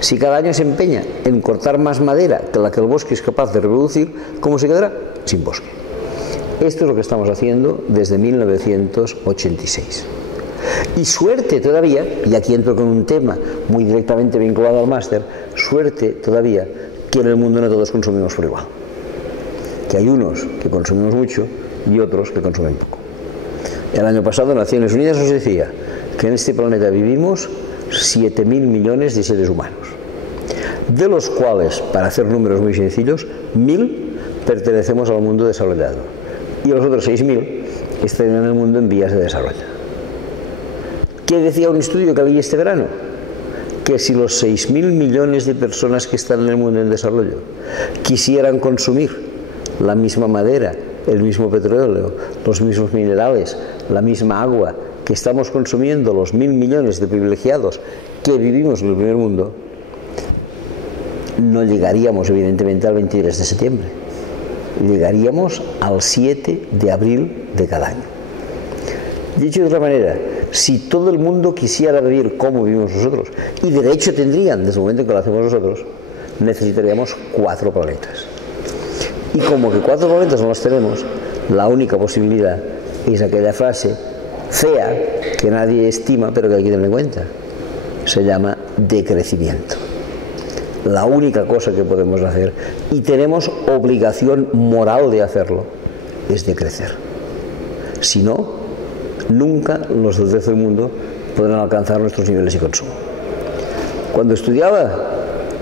Si cada año se empeña en cortar más madera que la que el bosque es capaz de reproducir, ¿cómo se quedará? Sin bosque. Esto es lo que estamos haciendo desde 1986. Y suerte todavía, y aquí entro con un tema muy directamente vinculado al máster, suerte todavía que en el mundo no todos consumimos por igual. Que hay unos que consumimos mucho y otros que consumen poco. El año pasado Naciones Unidas nos decía que en este planeta vivimos 7.000 millones de seres humanos, de los cuales, para hacer números muy sencillos, 1.000 pertenecemos al mundo desarrollado y los otros 6.000 están en el mundo en vías de desarrollo. ¿Qué decía un estudio que leí este verano? Que si los 6.000 millones de personas que están en el mundo en desarrollo quisieran consumir la misma madera, el mismo petróleo, los mismos minerales, la misma agua que estamos consumiendo los 1.000 millones de privilegiados que vivimos en el primer mundo, no llegaríamos evidentemente al 23 de septiembre, llegaríamos al 7 de abril de cada año. Dicho de otra manera, si todo el mundo quisiera vivir como vivimos nosotros, y de hecho tendrían desde el momento en que lo hacemos nosotros, necesitaríamos 4 planetas. Y como que 4 planetas no los tenemos, la única posibilidad es aquella frase fea que nadie estima pero que hay que tener en cuenta. Se llama decrecimiento. La única cosa que podemos hacer, y tenemos obligación moral de hacerlo, es decrecer. Si no, nunca los del tercer mundo podrán alcanzar nuestros niveles de consumo. Cuando estudiaba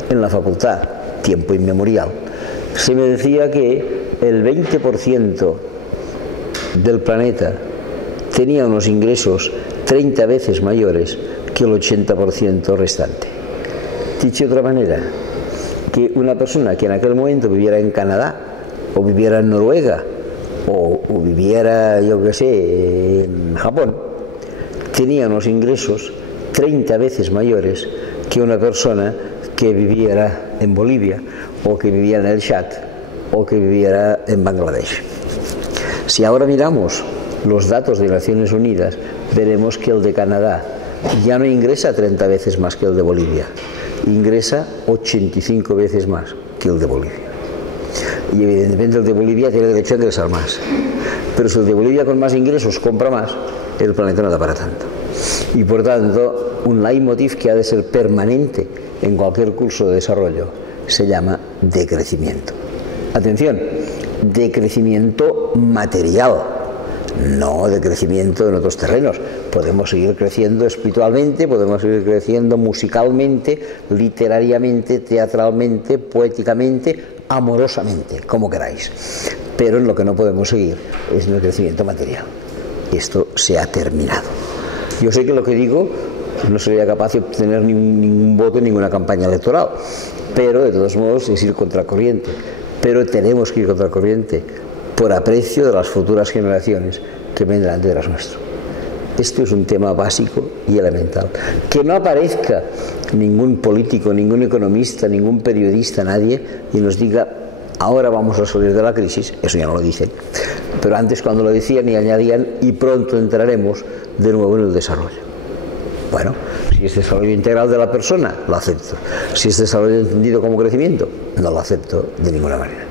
en la facultad, tiempo inmemorial, se me decía que el 20% del planeta tenía unos ingresos 30 veces mayores que el 80% restante. Dicho de otra manera, que una persona que en aquel momento viviera en Canadá, o viviera en Noruega, o viviera, yo qué sé, en Japón, tenía unos ingresos 30 veces mayores que una persona que viviera en Bolivia, o que viviera en el Chad, o que viviera en Bangladesh. Si ahora miramos los datos de Naciones Unidas, veremos que el de Canadá ya no ingresa 30 veces más que el de Bolivia, ingresa 85 veces más que el de Bolivia. Y evidentemente el de Bolivia tiene derecho a ingresar más. Pero si el de Bolivia con más ingresos compra más, el planeta no da para tanto. Y por tanto, un leitmotiv que ha de ser permanente en cualquier curso de desarrollo se llama decrecimiento. Atención, decrecimiento material, no decrecimiento en otros terrenos. Podemos seguir creciendo espiritualmente, podemos seguir creciendo musicalmente, literariamente, teatralmente, poéticamente, amorosamente, como queráis. Pero en lo que no podemos seguir es en el crecimiento material. Esto se ha terminado. Yo sé que lo que digo no sería capaz de obtener ningún voto en ninguna campaña electoral, pero de todos modos es ir contracorriente. Pero tenemos que ir contracorriente por aprecio de las futuras generaciones que vendrán detrás nuestro. Esto es un tema básico y elemental. Que no aparezca ningún político, ningún economista, ningún periodista, nadie, y nos diga ahora vamos a salir de la crisis, eso ya no lo dicen, pero antes cuando lo decían y añadían y pronto entraremos de nuevo en el desarrollo. Bueno, si es desarrollo integral de la persona, lo acepto. Si es desarrollo entendido como crecimiento, no lo acepto de ninguna manera.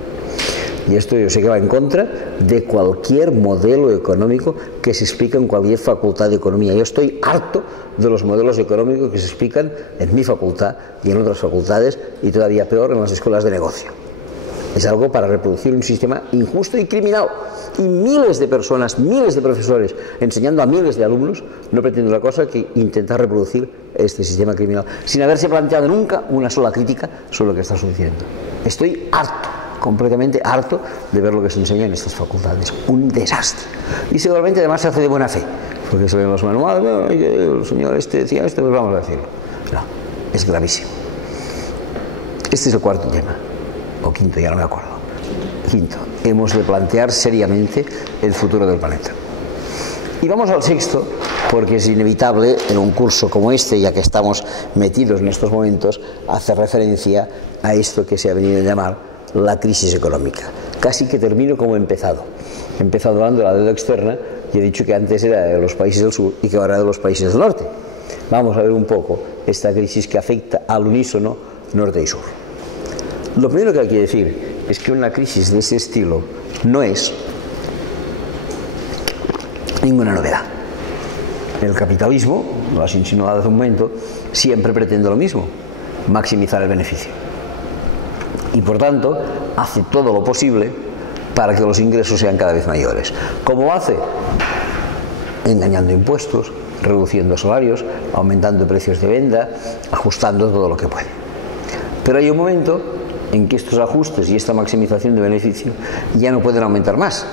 Y esto yo sé que va en contra de cualquier modelo económico que se explica en cualquier facultad de economía. Yo estoy harto de los modelos económicos que se explican en mi facultad y en otras facultades, y todavía peor en las escuelas de negocio. Es algo para reproducir un sistema injusto y criminal. Y miles de personas, miles de profesores, enseñando a miles de alumnos, no pretenden otra cosa que intentar reproducir este sistema criminal, sin haberse planteado nunca una sola crítica sobre lo que está sucediendo. Estoy harto, completamente harto de ver lo que se enseña en estas facultades. Un desastre. Y seguramente además se hace de buena fe, porque se ven los manuales, el señor este decía esto, pues vamos a decirlo. No, es gravísimo. Este es el cuarto tema. O quinto, ya no me acuerdo. Quinto, hemos de plantear seriamente el futuro del planeta. Y vamos al sexto, porque es inevitable en un curso como este, ya que estamos metidos en estos momentos, hacer referencia a esto que se ha venido a llamar la crisis económica. Casi que termino como he empezado. He empezado hablando de la deuda externa y he dicho que antes era de los países del sur y que ahora de los países del norte. vamos a ver un poco esta crisis que afecta al unísono norte y sur. Lo primero que hay que decir es que una crisis de ese estilo no es ninguna novedad. El capitalismo, lo has insinuado hace un momento, siempre pretende lo mismo, maximizar el beneficio. Y por tanto, hace todo lo posible para que los ingresos sean cada vez mayores. ¿Cómo lo hace? Engañando impuestos, reduciendo salarios, aumentando precios de venta, ajustando todo lo que puede. Pero hay un momento en que estos ajustes y esta maximización de beneficio ya no pueden aumentar más.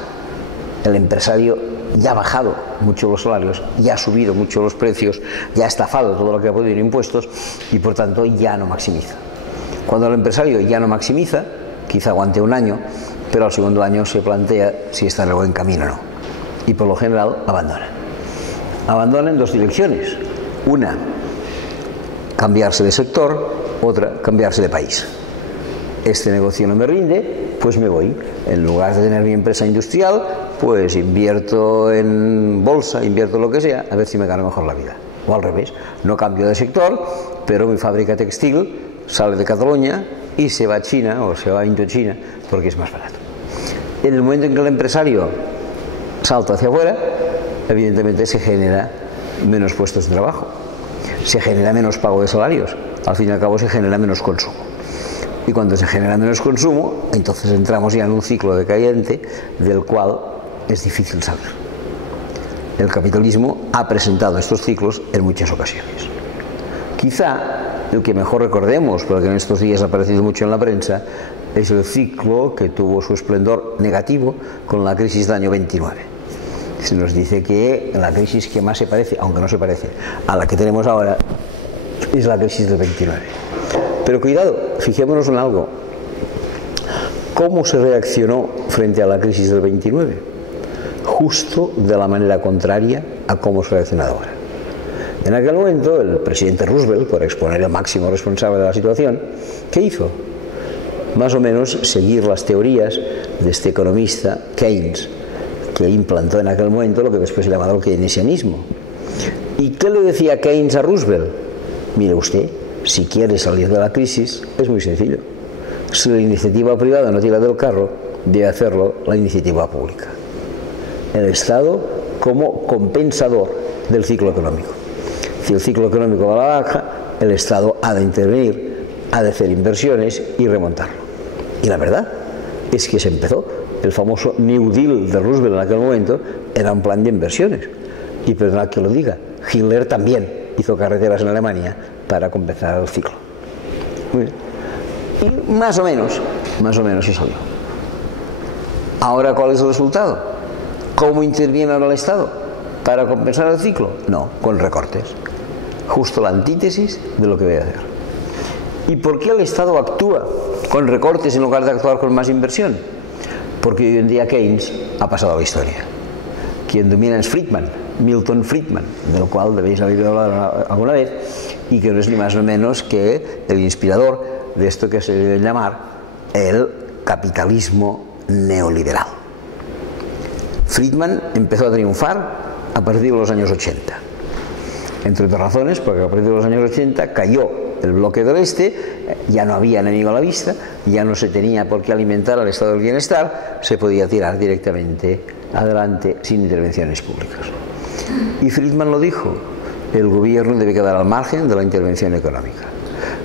El empresario ya ha bajado mucho los salarios, ya ha subido mucho los precios, ya ha estafado todo lo que ha podido en impuestos y por tanto ya no maximiza. Cuando el empresario ya no maximiza, quizá aguante un año, pero al segundo año se plantea si está en el buen camino o no. Y por lo general abandona. Abandona en dos direcciones. Una, cambiarse de sector, otra, cambiarse de país. Este negocio no me rinde, pues me voy. En lugar de tener mi empresa industrial, pues invierto en bolsa, invierto lo que sea, a ver si me gano mejor la vida. O al revés, no cambio de sector, pero mi fábrica textil sale de Cataluña y se va a China o se va a Indochina porque es más barato. En el momento en que el empresario salta hacia afuera, evidentemente se genera menos puestos de trabajo, se genera menos pago de salarios, al fin y al cabo se genera menos consumo. Y cuando se genera menos consumo, entonces entramos ya en un ciclo decadente del cual es difícil salir. El capitalismo ha presentado estos ciclos en muchas ocasiones. Quizá el que mejor recordemos, porque en estos días ha aparecido mucho en la prensa, es el ciclo que tuvo su esplendor negativo con la crisis del año 29. Se nos dice que la crisis que más se parece, aunque no se parece, a la que tenemos ahora, es la crisis del 29. Pero cuidado, fijémonos en algo. ¿Cómo se reaccionó frente a la crisis del 29? Justo de la manera contraria a cómo se reacciona ahora. En aquel momento, el presidente Roosevelt, por exponer el máximo responsable de la situación, ¿qué hizo? Más o menos seguir las teorías de este economista Keynes, que implantó en aquel momento lo que después se llamaba el keynesianismo. ¿Y qué le decía Keynes a Roosevelt? Mire usted, si quiere salir de la crisis, es muy sencillo. Si la iniciativa privada no tira del carro, debe hacerlo la iniciativa pública. El Estado como compensador del ciclo económico. Si el ciclo económico va a la baja, el Estado ha de intervenir, ha de hacer inversiones y remontarlo. Y la verdad es que se empezó. El famoso New Deal de Roosevelt en aquel momento era un plan de inversiones. Y perdonad que lo diga, Hitler también hizo carreteras en Alemania para compensar el ciclo. Muy bien. Y más o menos se salió. ¿Ahora cuál es el resultado? ¿Cómo interviene ahora el Estado para compensar el ciclo? No, con recortes. Justo la antítesis de lo que debe hacer. ¿Y por qué el Estado actúa con recortes en lugar de actuar con más inversión? Porque hoy en día Keynes ha pasado a la historia. Quien domina es Friedman, Milton Friedman, del cual debéis haber hablado alguna vez, y que no es ni más ni menos que el inspirador de esto que se debe llamar el capitalismo neoliberal. Friedman empezó a triunfar a partir de los años 80. Entre otras razones, porque a partir de los años 80 cayó el bloque del Este, ya no había enemigo a la vista, ya no se tenía por qué alimentar al estado del bienestar, se podía tirar directamente adelante sin intervenciones públicas. Y Friedman lo dijo, el gobierno debe quedar al margen de la intervención económica.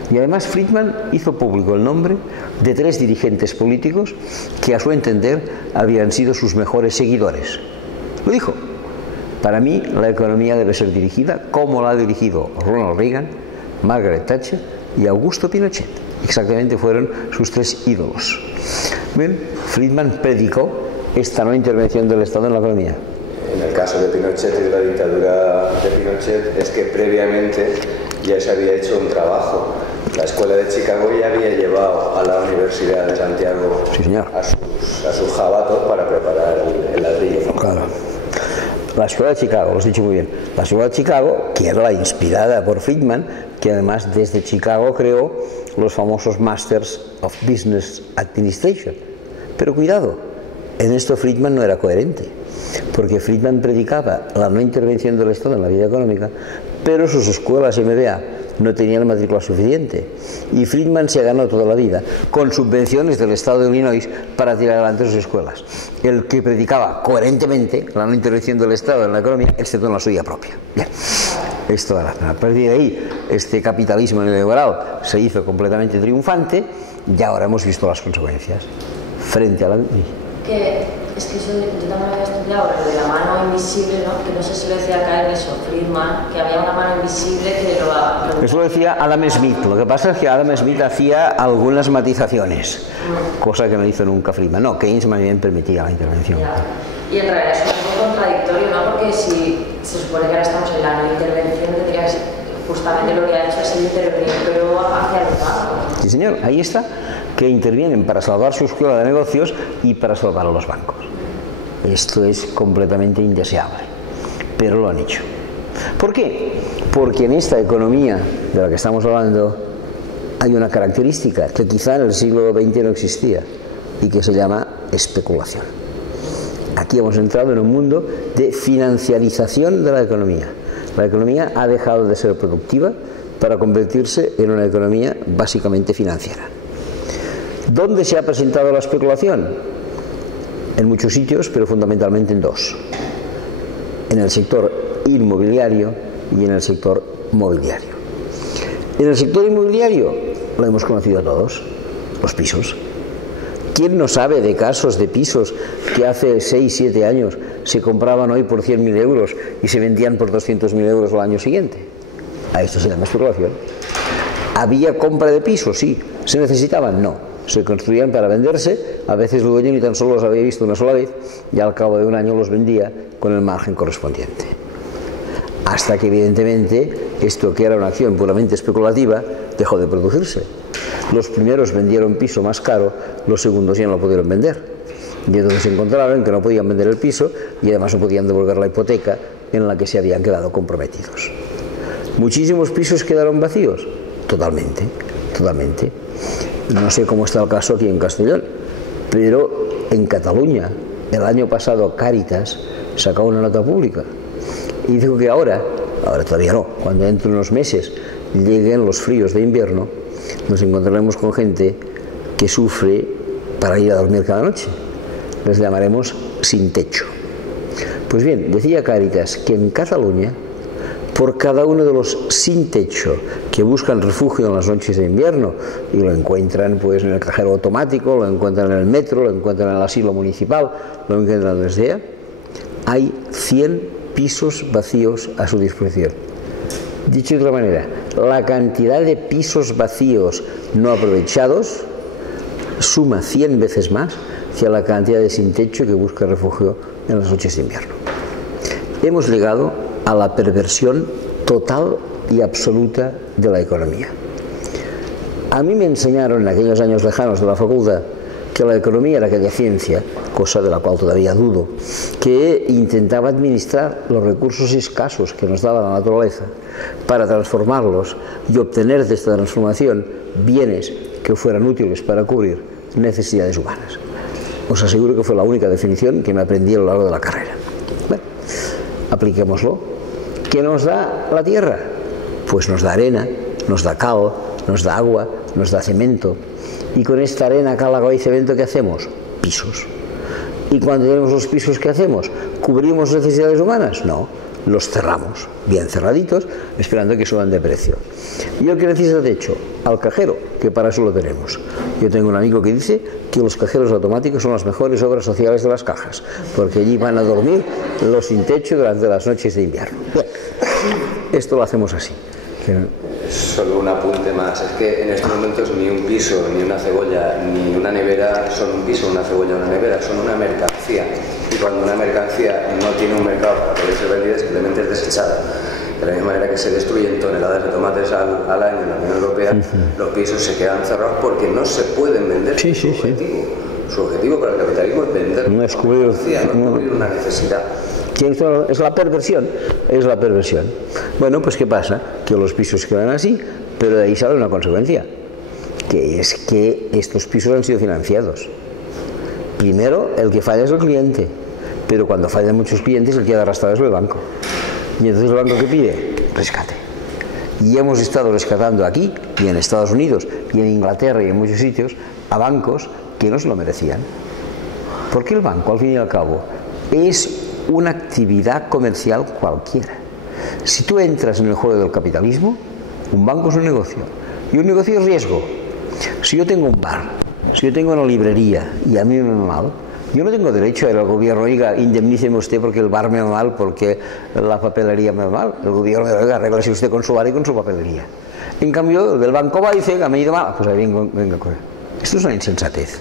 Y además Friedman hizo público el nombre de 3 dirigentes políticos que a su entender habían sido sus mejores seguidores. Lo dijo. Para mí la economía debe ser dirigida como la ha dirigido Ronald Reagan, Margaret Thatcher y Augusto Pinochet. Exactamente fueron sus 3 ídolos. Bien, Friedman predicó esta no intervención del Estado en la economía. En el caso de Pinochet y de la dictadura de Pinochet es que previamente ya se había hecho un trabajo. La escuela de Chicago ya había llevado a la Universidad de Santiago, sí, señor, a sus jabatos para preparar el ladrillo. Claro. La escuela de Chicago, lo has dicho muy bien. La escuela de Chicago, que era la inspirada por Friedman, que además desde Chicago creó los famosos Masters of Business Administration. Pero cuidado, en esto Friedman no era coherente, porque Friedman predicaba la no intervención del Estado en la vida económica, pero sus escuelas MBA no tenían matrícula suficiente. Y Friedman se ganó toda la vida con subvenciones del Estado de Illinois para tirar adelante sus escuelas. El que predicaba coherentemente la no intervención del Estado en la economía, excepto en la suya propia. Bien. Esto a partir de ahí, este capitalismo neoliberal se hizo completamente triunfante y ahora hemos visto las consecuencias frente a la... Que es que eso yo también había estudiado, lo de la mano invisible, ¿no? Que no sé si lo decía acá en eso, Friedman, que había una mano invisible que lo... Eso lo decía Adam Smith. Lo que pasa es que Adam Smith hacía algunas matizaciones, cosa que no hizo nunca Friedman. No, Keynes más bien permitía la intervención. Ya. Y en realidad es un poco contradictorio, ¿no? Porque si se supone que ahora estamos en la no intervención, tendría que ser justamente lo que ha hecho es intervenir, pero hacia los bancos. Sí, señor, ahí está, que intervienen para salvar su escuela de negocios y para salvar a los bancos. Esto es completamente indeseable, pero lo han hecho. ¿Por qué? Porque en esta economía de la que estamos hablando hay una característica que quizá en el siglo XX no existía y que se llama especulación. Aquí hemos entrado en un mundo de financiarización de la economía. La economía ha dejado de ser productiva para convertirse en una economía básicamente financiera. ¿Dónde se ha presentado la especulación? En muchos sitios, pero fundamentalmente en dos. En el sector inmobiliario y en el sector mobiliario. En el sector inmobiliario lo hemos conocido todos, los pisos. ¿Quién no sabe de casos de pisos que hace 6, 7 años se compraban hoy por 100.000 euros y se vendían por 200.000 euros al año siguiente? A esto se llama especulación. ¿Había compra de pisos? Sí. ¿Se necesitaban? No. Se construían para venderse, a veces el dueño ni tan solo los había visto una sola vez y al cabo de un año los vendía con el margen correspondiente. Hasta que evidentemente esto, que era una acción puramente especulativa, dejó de producirse. Los primeros vendieron piso más caro, los segundos ya no lo pudieron vender. Y entonces se encontraron que no podían vender el piso y además no podían devolver la hipoteca en la que se habían quedado comprometidos. ¿Muchísimos pisos quedaron vacíos? Totalmente, totalmente. No sé cómo está el caso aquí en Castellón, pero en Cataluña, el año pasado Cáritas sacó una nota pública y dijo que ahora todavía no, cuando dentro de unos meses lleguen los fríos de invierno, nos encontraremos con gente que sufre para ir a dormir cada noche. Les llamaremos sin techo. Pues bien, decía Cáritas que en Cataluña, por cada uno de los sin techo que buscan refugio en las noches de invierno y lo encuentran pues en el cajero automático, lo encuentran en el metro, lo encuentran en el asilo municipal, lo encuentran donde sea, hay 100 pisos vacíos a su disposición. Dicho de otra manera, la cantidad de pisos vacíos no aprovechados suma 100 veces más que la cantidad de sin techo que busca refugio en las noches de invierno. Hemos llegado a la perversión total y absoluta de la economía. A mí me enseñaron en aquellos años lejanos de la facultad que la economía era aquella ciencia, cosa de la cual todavía dudo, que intentaba administrar los recursos escasos que nos daba la naturaleza para transformarlos y obtener de esta transformación bienes que fueran útiles para cubrir necesidades humanas. Os aseguro que fue la única definición que me aprendí a lo largo de la carrera. Bueno, apliquémoslo. ¿Qué nos da la tierra? Pues nos da arena, nos da cal, nos da agua, nos da cemento. Y con esta arena, cal, agua y cemento, ¿qué hacemos? Pisos. ¿Y cuando tenemos los pisos, qué hacemos? ¿Cubrimos necesidades humanas? No, los cerramos, bien cerraditos, esperando que suban de precio. ¿Y el que necesita techo? Al cajero, que para eso lo tenemos. Yo tengo un amigo que dice que los cajeros automáticos son las mejores obras sociales de las cajas, porque allí van a dormir los sin techo durante las noches de invierno. Bueno, esto lo hacemos así. Solo un apunte más, es que en estos momentos ni un piso, ni una cebolla, ni una nevera son un piso, una cebolla, una nevera, son una mercancía. Y cuando una mercancía no tiene un mercado para poder ser vendida, simplemente es desechada. De la misma manera que se destruyen toneladas de tomates al año en la Unión Europea, los pisos se quedan cerrados porque no se pueden vender. Su objetivo para el capitalismo es vender, no es cubrir una necesidad. Es la perversión, es la perversión. Bueno, pues ¿qué pasa? Que los pisos quedan así, pero de ahí sale una consecuencia, que es que estos pisos han sido financiados. Primero, el que falla es el cliente, pero cuando fallan muchos clientes, el que queda arrastrado es el banco. Y entonces el banco, ¿qué pide? rescate. Y hemos estado rescatando aquí, y en Estados Unidos, y en Inglaterra, y en muchos sitios, a bancos que no se lo merecían. Porque el banco, al fin y al cabo, es una actividad comercial cualquiera. Si tú entras en el juego del capitalismo, un banco es un negocio, y un negocio es riesgo. Si yo tengo un bar, si yo tengo una librería, y a mí me va mal, yo no tengo derecho a ir al gobierno, oiga, indemníceme usted porque el bar me va mal, porque la papelería me va mal. El gobierno me dice, oiga, arréglese usted con su bar y con su papelería. En cambio, del banco va y dice, a mí me ha ido mal, pues ahí venga. Esto es una insensatez.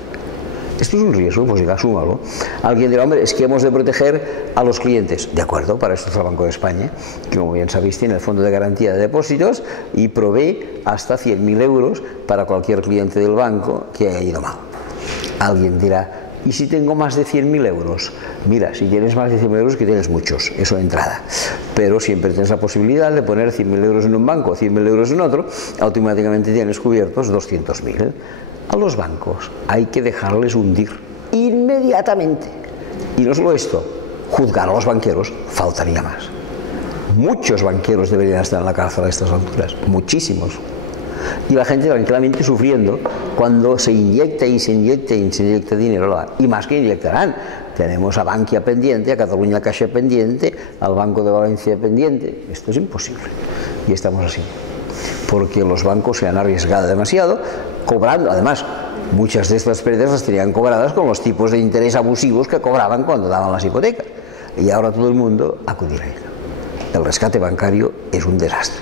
Esto es un riesgo, pues asúmalo. Alguien dirá, hombre, es que hemos de proteger a los clientes. De acuerdo, para esto está el Banco de España, que como bien sabéis tiene el Fondo de Garantía de Depósitos y provee hasta 100.000 euros para cualquier cliente del banco que haya ido mal. Alguien dirá, ¿y si tengo más de 100.000 euros? Mira, si tienes más de 100.000 euros, que tienes muchos, eso de entrada. Pero siempre tienes la posibilidad de poner 100.000 euros en un banco, 100.000 euros en otro, automáticamente tienes cubiertos 200.000. A los bancos hay que dejarles hundir inmediatamente. Y no solo esto, juzgar a los banqueros, faltaría más. Muchos banqueros deberían estar en la cárcel a estas alturas, muchísimos. Y la gente tranquilamente sufriendo cuando se inyecta y se inyecta y se inyecta dinero. Y más que inyectarán. Tenemos a Bankia pendiente, a Catalunya Caixa pendiente, al Banco de Valencia pendiente. Esto es imposible. Y estamos así. Porque los bancos se han arriesgado demasiado, cobrando, además, muchas de estas pérdidas las tenían cobradas con los tipos de interés abusivos que cobraban cuando daban las hipotecas. Y ahora todo el mundo acudirá a ello. El rescate bancario es un desastre.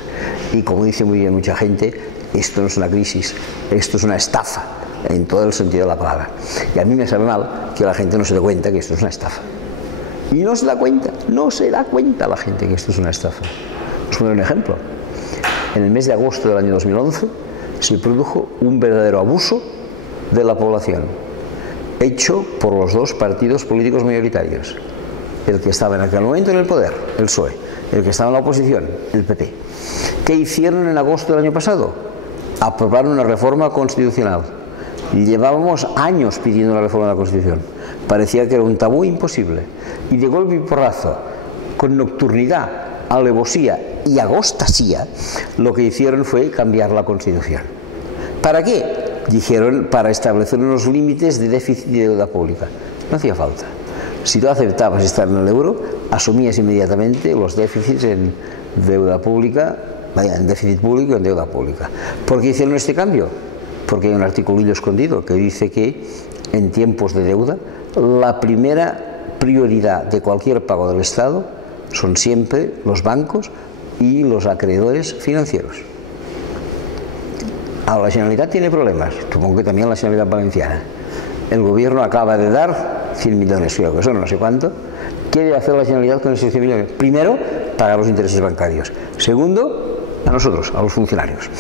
Y como dice muy bien mucha gente, esto no es una crisis, esto es una estafa, en todo el sentido de la palabra. Y a mí me sabe mal que la gente no se dé cuenta que esto es una estafa. Y no se da cuenta la gente que esto es una estafa. Os pongo un ejemplo. En el mes de agosto del año 2011 se produjo un verdadero abuso de la población, hecho por los dos partidos políticos mayoritarios. El que estaba en aquel momento en el poder, el PSOE, el que estaba en la oposición, el PP. ¿Qué hicieron en agosto del año pasado? Aprobaron una reforma constitucional. Llevábamos años pidiendo la reforma de la Constitución. Parecía que era un tabú imposible. Y de golpe y porrazo, con nocturnidad, alevosía y agostasía, lo que hicieron fue cambiar la Constitución. ¿Para qué? Dijeron, para establecer unos límites de déficit y deuda pública. No hacía falta. Si tú aceptabas estar en el euro, asumías inmediatamente los déficits en deuda pública, en déficit público y en deuda pública. ¿Por qué hicieron este cambio? Porque hay un articulillo escondido que dice que en tiempos de deuda la primera prioridad de cualquier pago del Estado son siempre los bancos y los acreedores financieros. Ahora la Generalitat tiene problemas, supongo que también la Generalitat Valenciana. El gobierno acaba de dar 100 millones, creo que son, no sé cuánto. ¿Qué debe hacer la Generalitat con esos 100 millones? Primero, pagar los intereses bancarios. Segundo, a nosotros, a los funcionarios.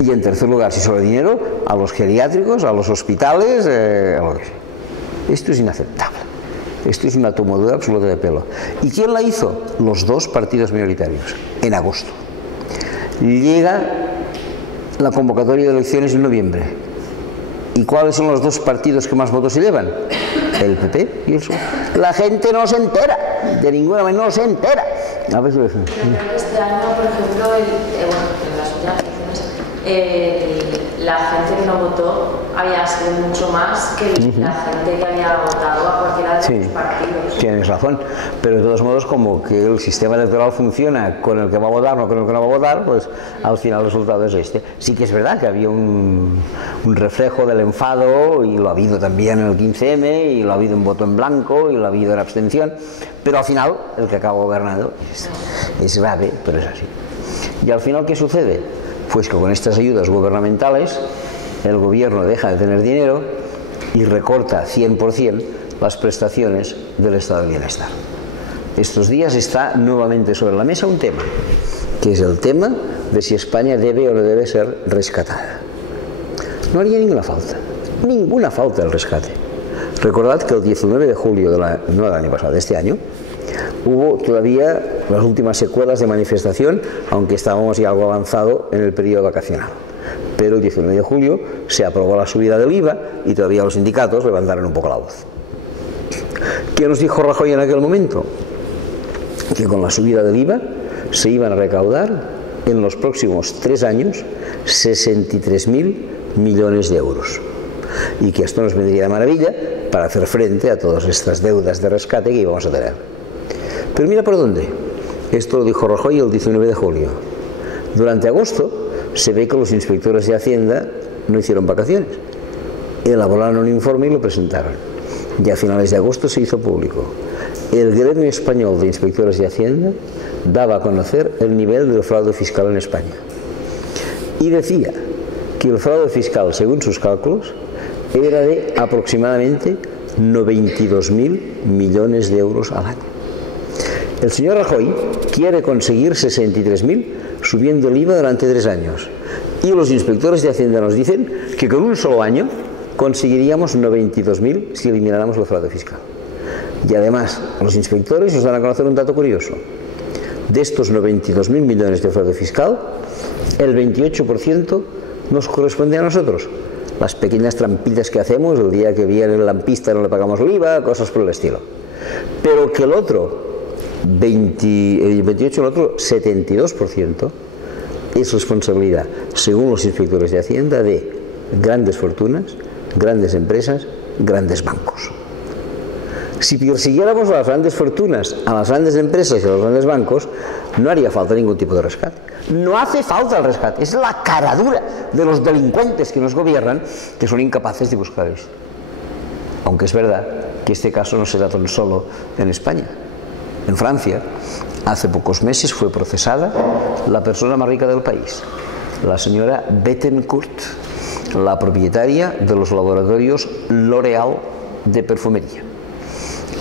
Y en tercer lugar, si sobra dinero, a los geriátricos, a los hospitales, a lo que sea. Esto es inaceptable. Esto es una tomadura absoluta de pelo. ¿Y quién la hizo? Los dos partidos mayoritarios, en agosto. Llega la convocatoria de elecciones en noviembre. ¿Y cuáles son los dos partidos que más votos se llevan? El PP y el PSOE. La gente no se entera, de ninguna manera no se entera. A ver si lo dicen. Este año, por ejemplo, en las últimas elecciones, la gente que no votó había sido mucho más que la gente que había votado a cualquiera de los partidos. Tienes razón, pero de todos modos, como que el sistema electoral funciona con el que va a votar, no con el que no va a votar, pues al final el resultado es este. Sí que es verdad que había un reflejo del enfado, y lo ha habido también en el 15M, y lo ha habido en voto en blanco, y lo ha habido en abstención, pero al final el que acaba gobernando es grave, pero es así. Y al final, ¿qué sucede? Pues que con estas ayudas gubernamentales el gobierno deja de tener dinero y recorta 100% las prestaciones del estado de bienestar. Estos días está nuevamente sobre la mesa un tema, que es el tema de si España debe o no debe ser rescatada. No haría ninguna falta el rescate. Recordad que el 19 de julio, no del año pasado, de este año, hubo todavía las últimas secuelas de manifestación, aunque estábamos ya algo avanzado en el periodo vacacional. Pero el 19 de julio se aprobó la subida del IVA y todavía los sindicatos levantaron un poco la voz. ¿Qué nos dijo Rajoy en aquel momento? Que con la subida del IVA se iban a recaudar en los próximos 3 años 63.000 millones de euros. Y que esto nos vendría de maravilla para hacer frente a todas estas deudas de rescate que íbamos a tener. Pero mira por dónde. Esto lo dijo Rajoy el 19 de julio. Durante agosto se ve que los inspectores de Hacienda no hicieron vacaciones. Elaboraron un informe y lo presentaron. Y a finales de agosto se hizo público. El gremio español de inspectores de Hacienda daba a conocer el nivel del fraude fiscal en España. Y decía que el fraude fiscal, según sus cálculos, era de aproximadamente 92.000 millones de euros al año. El señor Rajoy quiere conseguir 63.000 subiendo el IVA durante 3 años. Y los inspectores de Hacienda nos dicen que con un solo año conseguiríamos 92.000 si elimináramos el fraude fiscal. Y además, los inspectores nos dan a conocer un dato curioso. De estos 92.000 millones de fraude fiscal, el 28% nos corresponde a nosotros. Las pequeñas trampitas que hacemos, el día que viene el lampista no le pagamos el IVA, cosas por el estilo. Pero que el otro 28, el otro 72% es responsabilidad, según los inspectores de Hacienda, de grandes fortunas, grandes empresas, grandes bancos. Si persiguiéramos a las grandes fortunas, a las grandes empresas y a los grandes bancos, no haría falta ningún tipo de rescate. No hace falta el rescate, es la caradura de los delincuentes que nos gobiernan que son incapaces de buscar esto. Aunque es verdad que este caso no se da tan solo en España. En Francia, hace pocos meses fue procesada la persona más rica del país, la señora Bettencourt, la propietaria de los laboratorios L'Oréal de perfumería.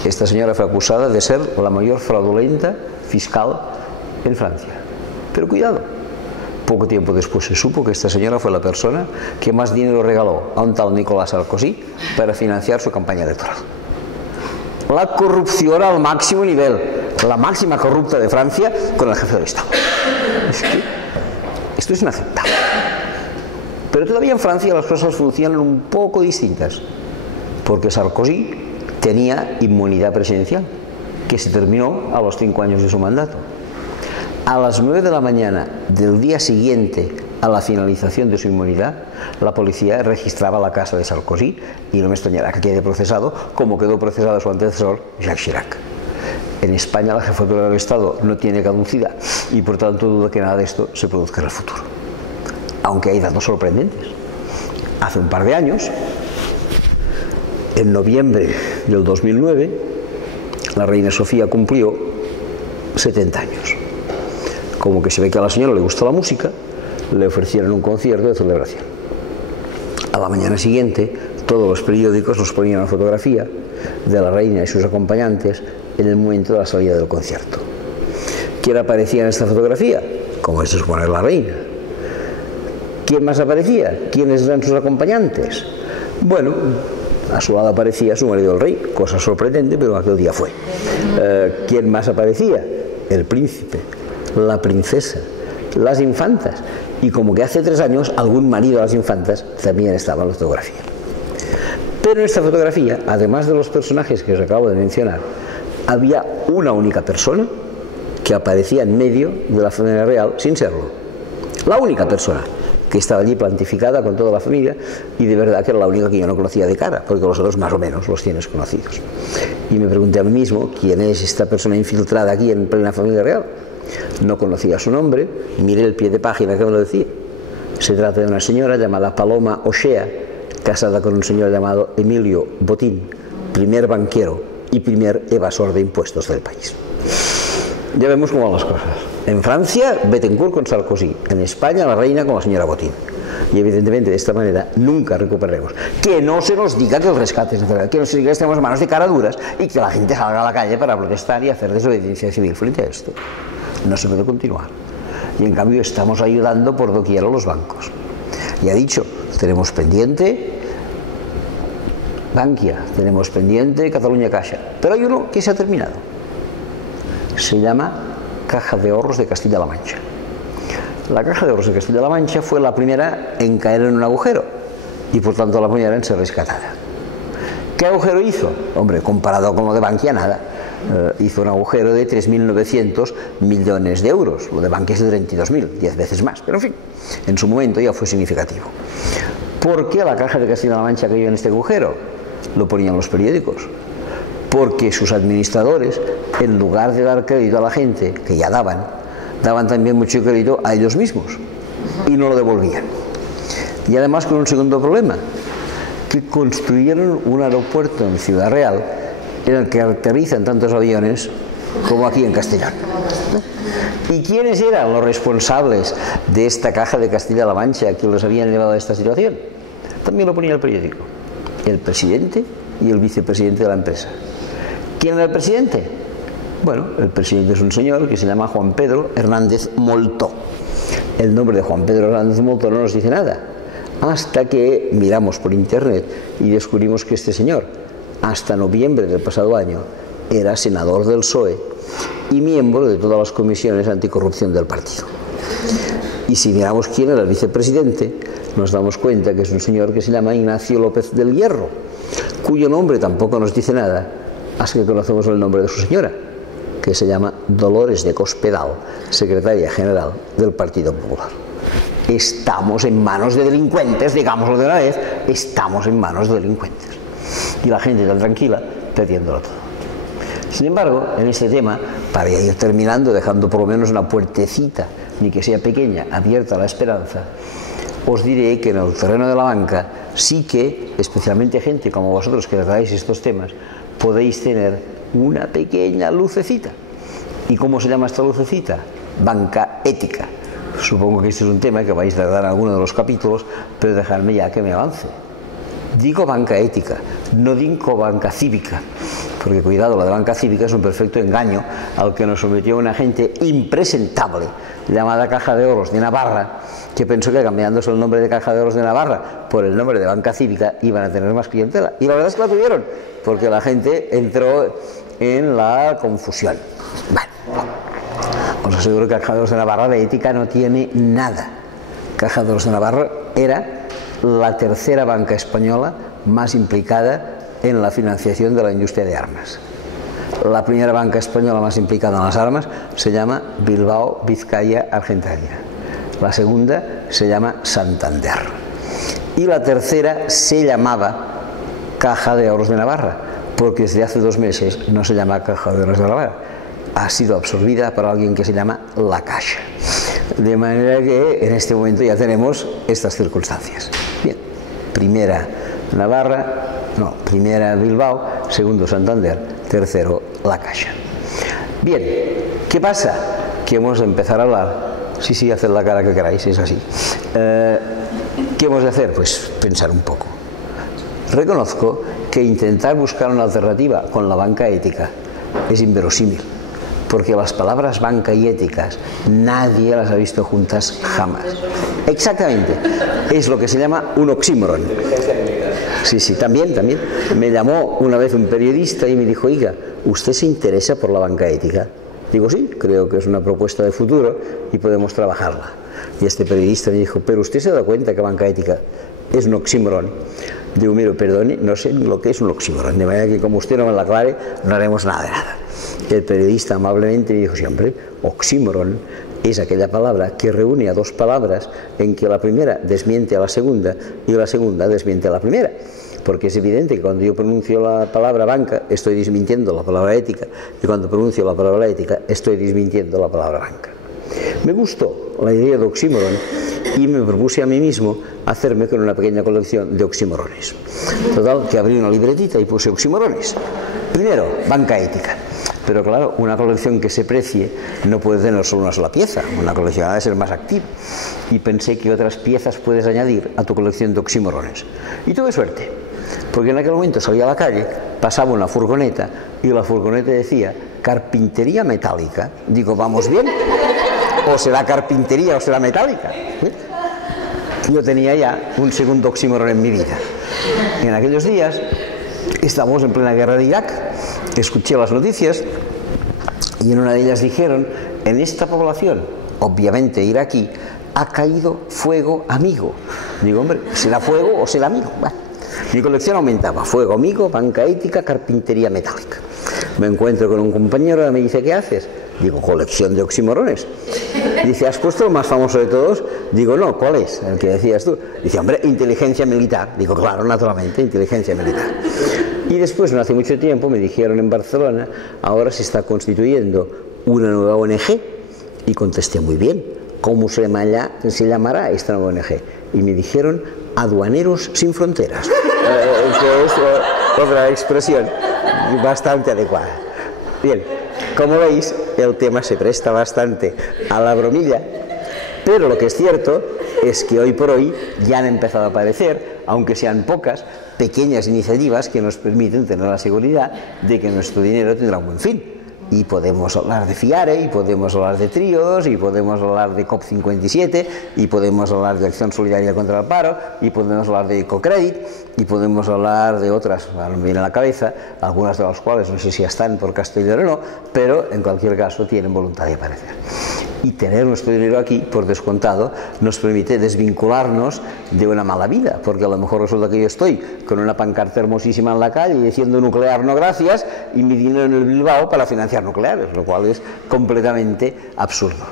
Esta señora fue acusada de ser la mayor fraudulenta fiscal en Francia. Pero cuidado, poco tiempo después se supo que esta señora fue la persona que más dinero regaló a un tal Nicolas Sarkozy para financiar su campaña electoral. La corrupción al máximo nivel, la máxima corrupta de Francia con el jefe del Estado. Es que esto es inaceptable. Pero todavía en Francia las cosas funcionan un poco distintas, porque Sarkozy tenía inmunidad presidencial, que se terminó a los 5 años de su mandato. A las 9 de la mañana del día siguiente a la finalización de su inmunidad, la policía registraba la casa de Sarkozy y no me extrañará que quede procesado como quedó procesado su antecesor, Jacques Chirac. En España la jefatura del Estado no tiene caducidad y por tanto dudo que nada de esto se produzca en el futuro. Aunque hay datos sorprendentes. Hace un par de años, en noviembre del 2009, la reina Sofía cumplió 70 años. Como que se ve que a la señora le gusta la música, le ofrecieron un concierto de celebración. A la mañana siguiente, todos los periódicos nos ponían una fotografía de la reina y sus acompañantes en el momento de la salida del concierto. ¿Quién aparecía en esta fotografía? Como es de suponer, la reina. ¿Quién más aparecía? ¿Quiénes eran sus acompañantes? Bueno, a su lado aparecía su marido el rey, cosa sorprendente, pero aquel día fue. ¿Quién más aparecía? El príncipe, la princesa, las infantas. Y como que hace 3 años algún marido de las infantas también estaba en la fotografía. Pero en esta fotografía, además de los personajes que os acabo de mencionar, había una única persona que aparecía en medio de la familia real sin serlo. La única persona que estaba allí plantificada con toda la familia, y de verdad que era la única que yo no conocía de cara, porque los otros más o menos los tienes conocidos. Y me pregunté a mí mismo, ¿quién es esta persona infiltrada aquí en plena familia real? No conocía su nombre, miré el pie de página que me lo decía. Se trata de una señora llamada Paloma O'Shea, casada con un señor llamado Emilio Botín, primer banquero y primer evasor de impuestos del país. Ya vemos cómo van las cosas. En Francia, Bettencourt con Sarkozy. En España, la reina con la señora Botín. Y evidentemente de esta manera nunca recuperaremos. Que no se nos diga que el rescate es necesario, que no se diga que estemos en manos de caraduras y que la gente salga a la calle para protestar y hacer desobediencia civil frente a esto. No se puede continuar. Y en cambio estamos ayudando por doquier a los bancos. Ya he dicho, tenemos pendiente Bankia, tenemos pendiente Catalunya Caixa, pero hay uno que se ha terminado. Se llama Caja de Ahorros de Castilla-La Mancha. La Caja de Ahorros de Castilla-La Mancha fue la primera en caer en un agujero y por tanto la primera en ser rescatada. ¿Qué agujero hizo? Hombre, comparado con lo de Bankia, nada. hizo un agujero de 3.900 millones de euros. Lo de Bankia es de 32.000, 10 veces más. Pero en fin, en su momento ya fue significativo. ¿Por qué la Caja de Castilla-La Mancha cayó en este agujero? Lo ponían los periódicos. Porque sus administradores, en lugar de dar crédito a la gente, que ya daban también mucho crédito a ellos mismos y no lo devolvían. Y además con un segundo problema, que construyeron un aeropuerto en Ciudad Real en el que aterrizan tantos aviones como aquí en Castellón. ¿Y quiénes eran los responsables de esta Caja de Castilla-La Mancha que los habían llevado a esta situación? También lo ponía el periódico. El presidente y el vicepresidente de la empresa. ¿Quién era el presidente? Bueno, el presidente es un señor que se llama Juan Pedro Hernández Moltó. El nombre de Juan Pedro Hernández Moltó no nos dice nada, hasta que miramos por internet y descubrimos que este señor, hasta noviembre del pasado año, era senador del PSOE y miembro de todas las comisiones anticorrupción del partido. Y si miramos quién era el vicepresidente, nos damos cuenta que es un señor que se llama Ignacio López del Hierro, cuyo nombre tampoco nos dice nada, hasta que conocemos el nombre de su señora, que se llama Dolores de Cospedal, secretaria general del Partido Popular. Estamos en manos de delincuentes, digámoslo de una vez, estamos en manos de delincuentes. Y la gente tan tranquila, perdiéndolo todo. Sin embargo, en este tema, para ir terminando, dejando por lo menos una puertecita, ni que sea pequeña, abierta a la esperanza, os diré que en el terreno de la banca sí que, especialmente gente como vosotros que tratáis estos temas, podéis tener una pequeña lucecita. ¿Y cómo se llama esta lucecita? Banca ética. Supongo que este es un tema que vais a tratar en alguno de los capítulos, pero dejadme ya que me avance. Digo banca ética, no digo banca cívica, porque cuidado, la de banca cívica es un perfecto engaño al que nos sometió una gente impresentable llamada Caja de Ahorros de Navarra, que pensó que cambiándose el nombre de Caja de Ahorros de Navarra por el nombre de banca cívica iban a tener más clientela. Y la verdad es que la tuvieron, porque la gente entró en la confusión. Bueno, os aseguro que Caja de Ahorros de Navarra de ética no tiene nada. Caja de Ahorros de Navarra era la tercera banca española más implicada en la financiación de la industria de armas. La primera banca española más implicada en las armas se llama Bilbao Vizcaya Argentaria. La segunda se llama Santander. Y la tercera se llamaba Caja de Ahorros de Navarra, porque desde hace 2 meses no se llama Caja de Ahorros de Navarra. Ha sido absorbida por alguien que se llama La Caixa. De manera que en este momento ya tenemos estas circunstancias. Bien, primera Navarra, no, primera Bilbao, segundo Santander, tercero La Caixa. Bien, ¿qué pasa? Que hemos de empezar a hablar. Sí, haced la cara que queráis, es así. ¿Qué hemos de hacer? Pues pensar un poco. Reconozco que intentar buscar una alternativa con la banca ética es inverosímil, porque las palabras banca y éticas nadie las ha visto juntas jamás. Exactamente, es lo que se llama un oxímoron. Sí, también. Me llamó una vez un periodista y me dijo: oiga, ¿usted se interesa por la banca ética? Digo, sí, creo que es una propuesta de futuro y podemos trabajarla. Y este periodista me dijo: pero ¿usted se da cuenta que banca ética es un oxímoron? Digo, mire, perdone, no sé lo que es un oxímoron, de manera que como usted no me la aclare, no haremos nada de nada. El periodista amablemente me dijo siempre: oxímoron es aquella palabra que reúne a 2 palabras en que la primera desmiente a la segunda y la segunda desmiente a la primera. Porque es evidente que cuando yo pronuncio la palabra banca estoy desmintiendo la palabra ética, y cuando pronuncio la palabra ética estoy desmintiendo la palabra banca. Me gustó la idea de oxímoron y me propuse a mí mismo hacerme con una pequeña colección de oxímorones. Total, que abrí una libretita y puse oxímorones. Primero, banca ética. Pero claro, una colección que se precie no puede tener solo una sola pieza, una colección ha de ser más activa. Y pensé que otras piezas puedes añadir a tu colección de oxímorones. Y tuve suerte, porque en aquel momento salía a la calle, pasaba una furgoneta y la furgoneta decía carpintería metálica. Digo, ¿vamos bien? O será carpintería o será metálica. Yo tenía ya un segundo oxímoron en mi vida. En aquellos días estábamos en plena guerra de Irak. Escuché las noticias y en una de ellas dijeron: en esta población, obviamente iraquí, ha caído fuego amigo. Digo, hombre, ¿será fuego o será amigo? Bueno, mi colección aumentaba: fuego amigo, banca ética, carpintería metálica. Me encuentro con un compañero y me dice, ¿qué haces? Digo, colección de oxímorones. Dice, ¿has puesto el más famoso de todos? Digo, no, ¿cuál es? El que decías tú. Dice, hombre, inteligencia militar. Digo, claro, naturalmente, inteligencia militar. Y después, no hace mucho tiempo, me dijeron en Barcelona, ahora se está constituyendo una nueva ONG. Y contesté, muy bien, ¿cómo se llamará esta nueva ONG? Y me dijeron, Aduaneros sin Fronteras. Que es otra expresión bastante adecuada. Bien, como veis, el tema se presta bastante a la bromilla, pero lo que es cierto es que hoy por hoy ya han empezado a aparecer, aunque sean pocas, pequeñas iniciativas que nos permiten tener la seguridad de que nuestro dinero tendrá un buen fin. Y podemos hablar de FIARE, y podemos hablar de Tríodos, y podemos hablar de COP57, y podemos hablar de Acción Solidaria contra el Paro, y podemos hablar de Ecocredit, y podemos hablar de otras, ahora me viene a la cabeza, algunas de las cuales no sé si están por Castellón o no, pero en cualquier caso tienen voluntad de aparecer. Y tener nuestro dinero aquí, por descontado, nos permite desvincularnos de una mala vida, porque a lo mejor resulta que yo estoy con una pancarta hermosísima en la calle diciendo nuclear no gracias, y mi dinero en el Bilbao para financiar nucleares, lo cual es completamente absurdo.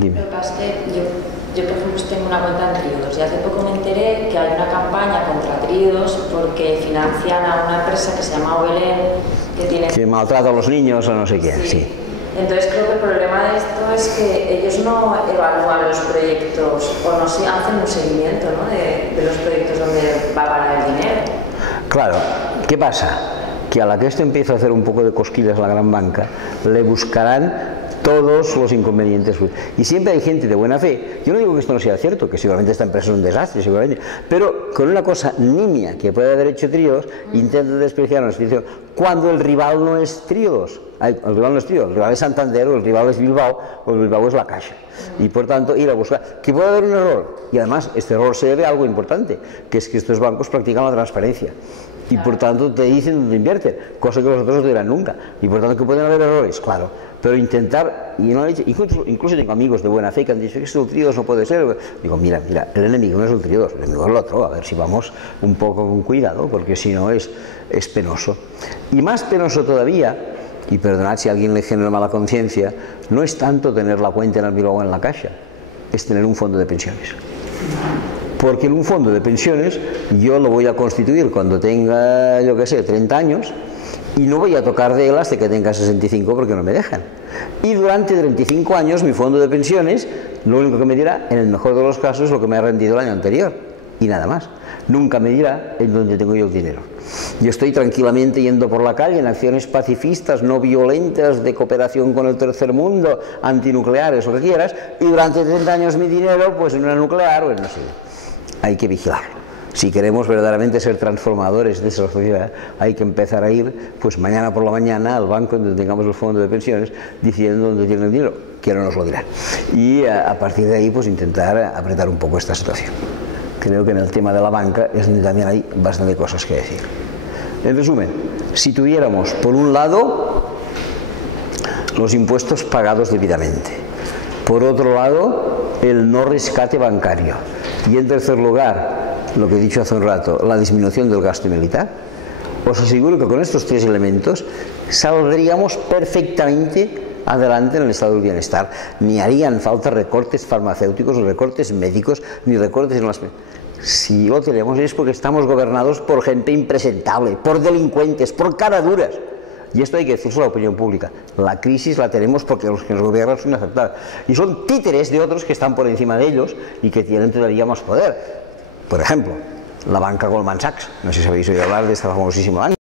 Dime. Lo que pasa es que yo por ejemplo tengo una cuenta en Tríodos y hace poco me enteré que hay una campaña contra Tríodos porque financian a una empresa que se llama Obelén que tiene... Que maltrata a los niños o no sé quién, sí. Entonces creo que el problema de esto es que ellos no evalúan los proyectos o no se hacen un seguimiento, ¿no? de los proyectos donde va a parar el dinero. Claro, ¿qué pasa? Que a la que esto empieza a hacer un poco de cosquillas a la gran banca, le buscarán todos los inconvenientes. Y siempre hay gente de buena fe. Yo no digo que esto no sea cierto, que seguramente esta empresa es un desastre, seguramente, pero con una cosa nimia que puede haber hecho Tríodos, intenta despreciar una situación cuando el rival no es Tríodos. El rival no es Tríodos, el rival es Santander, o el rival es Bilbao, o el Bilbao es la Caixa. Y por tanto, ir a buscar, que puede haber un error. Y además, este error se debe a algo importante, que es que estos bancos practican la transparencia. Y por tanto te dicen dónde invierten, cosa que los otros no te dirán nunca. Y por tanto que pueden haber errores, claro. Pero intentar, y no, incluso tengo amigos de buena fe que han dicho que esto del Tríodos no puede ser. Digo, mira, el enemigo no es el Tríodos, el enemigo es el otro, a ver si vamos un poco con cuidado, porque si no es penoso. Y más penoso todavía, y perdonad si a alguien le genera mala conciencia, no es tanto tener la cuenta en el Bilbao o en la Caixa, es tener un fondo de pensiones. Porque en un fondo de pensiones yo lo voy a constituir cuando tenga, yo qué sé, 30 años y no voy a tocar de él hasta que tenga 65 porque no me dejan. Y durante 35 años mi fondo de pensiones lo único que me dirá, en el mejor de los casos, es lo que me ha rendido el año anterior y nada más. Nunca me dirá en dónde tengo yo el dinero. Yo estoy tranquilamente yendo por la calle en acciones pacifistas, no violentas, de cooperación con el tercer mundo, antinucleares, lo que quieras, y durante 30 años mi dinero, pues en una nuclear o en no sé. Hay que vigilarlo. Si queremos verdaderamente ser transformadores de esa sociedad, hay que empezar a ir, pues mañana por la mañana, al banco donde tengamos el fondo de pensiones, diciendo dónde tiene el dinero, que no nos lo dirán. Y a partir de ahí, pues intentar apretar un poco esta situación. Creo que en el tema de la banca es donde también hay bastante cosas que decir. En resumen, si tuviéramos, por un lado, los impuestos pagados debidamente, por otro lado, el no rescate bancario, y en tercer lugar, lo que he dicho hace un rato, la disminución del gasto militar, os aseguro que con estos tres elementos saldríamos perfectamente adelante en el estado del bienestar. Ni harían falta recortes farmacéuticos, ni recortes médicos, ni recortes en las... Si lo tenemos es porque estamos gobernados por gente impresentable, por delincuentes, por caraduras. Y esto hay que decirlo a la opinión pública. La crisis la tenemos porque los que nos gobiernan son inaceptables. Y son títeres de otros que están por encima de ellos y que tienen todavía más poder. Por ejemplo, la banca Goldman Sachs. No sé si habéis oído hablar de esta famosísima banca.